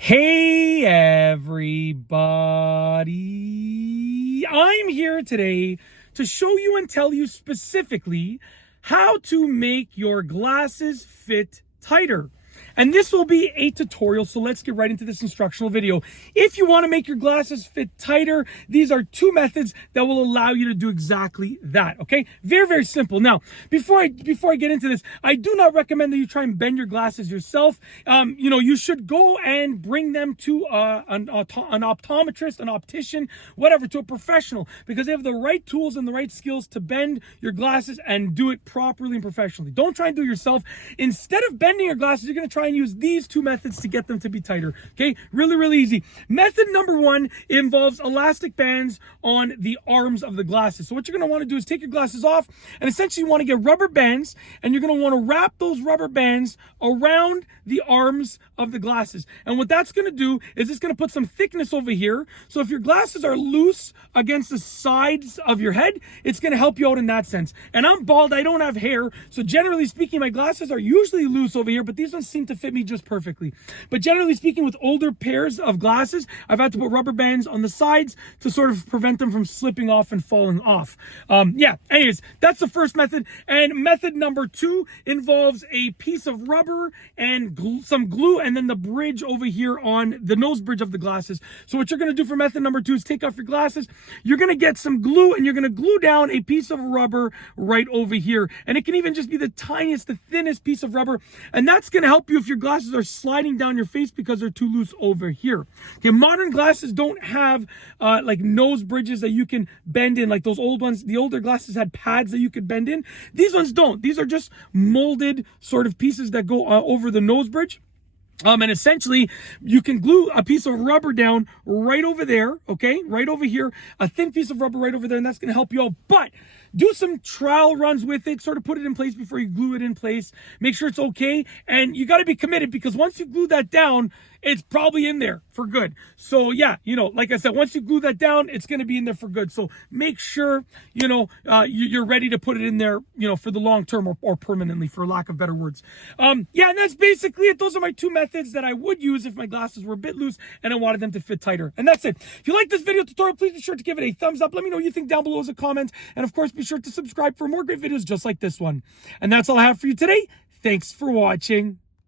Hey everybody, I'm here today to show you and tell you specifically how to make your glasses fit tighter. And this will be a tutorial, so let's get right into this instructional video. If you want to make your glasses fit tighter, these are two methods that will allow you to do exactly that, okay? Very, very simple. Now, before I get into this, I do not recommend that you try and bend your glasses yourself. You should go and bring them to an optometrist, an optician, whatever, to a professional, because they have the right tools and the right skills to bend your glasses and do it properly and professionally. Don't try and do it yourself. Instead of bending your glasses, you're going to try and use these two methods to get them to be tighter. Okay, really, really easy. Method number one involves elastic bands on the arms of the glasses. So what you're going to want to do is take your glasses off, and essentially you want to get rubber bands, and you're going to want to wrap those rubber bands around the arms of the glasses. And what that's going to do is it's going to put some thickness over here. So if your glasses are loose against the sides of your head, it's going to help you out in that sense. And I'm bald, I don't have hair, so generally speaking, my glasses are usually loose over here, but these ones seem to fit me just perfectly. But generally speaking, with older pairs of glasses, I've had to put rubber bands on the sides to sort of prevent them from slipping off and falling off. Anyways, that's the first method. And method number two involves a piece of rubber and some glue, and then the bridge over here on the nose bridge of the glasses. So what you're going to do for method number two is take off your glasses. You're going to get some glue, and you're going to glue down a piece of rubber right over here. And it can even just be the tiniest, the thinnest piece of rubber. And that's going to help you if your glasses are sliding down your face because they're too loose over here. Okay, modern glasses don't have like nose bridges that you can bend in like those old ones. The older glasses had pads that you could bend in. These ones don't. These are just molded sort of pieces that go over the nose bridge. And essentially, you can glue a piece of rubber down right over there, okay? Right over here, a thin piece of rubber right over there, and that's going to help you out. But do some trial runs with it, sort of put it in place before you glue it in place. Make sure it's okay, and you got to be committed, because once you glue that down, it's probably in there for good. So yeah, like I said, once you glue that down, it's going to be in there for good. So make sure, you're ready to put it in there, for the long term or permanently, for lack of better words. And that's basically it. Those are my two methods that I would use if my glasses were a bit loose and I wanted them to fit tighter. And that's it. If you like this video tutorial, please be sure to give it a thumbs up. Let me know what you think down below as a comment. And of course, be sure to subscribe for more great videos just like this one. And that's all I have for you today. Thanks for watching.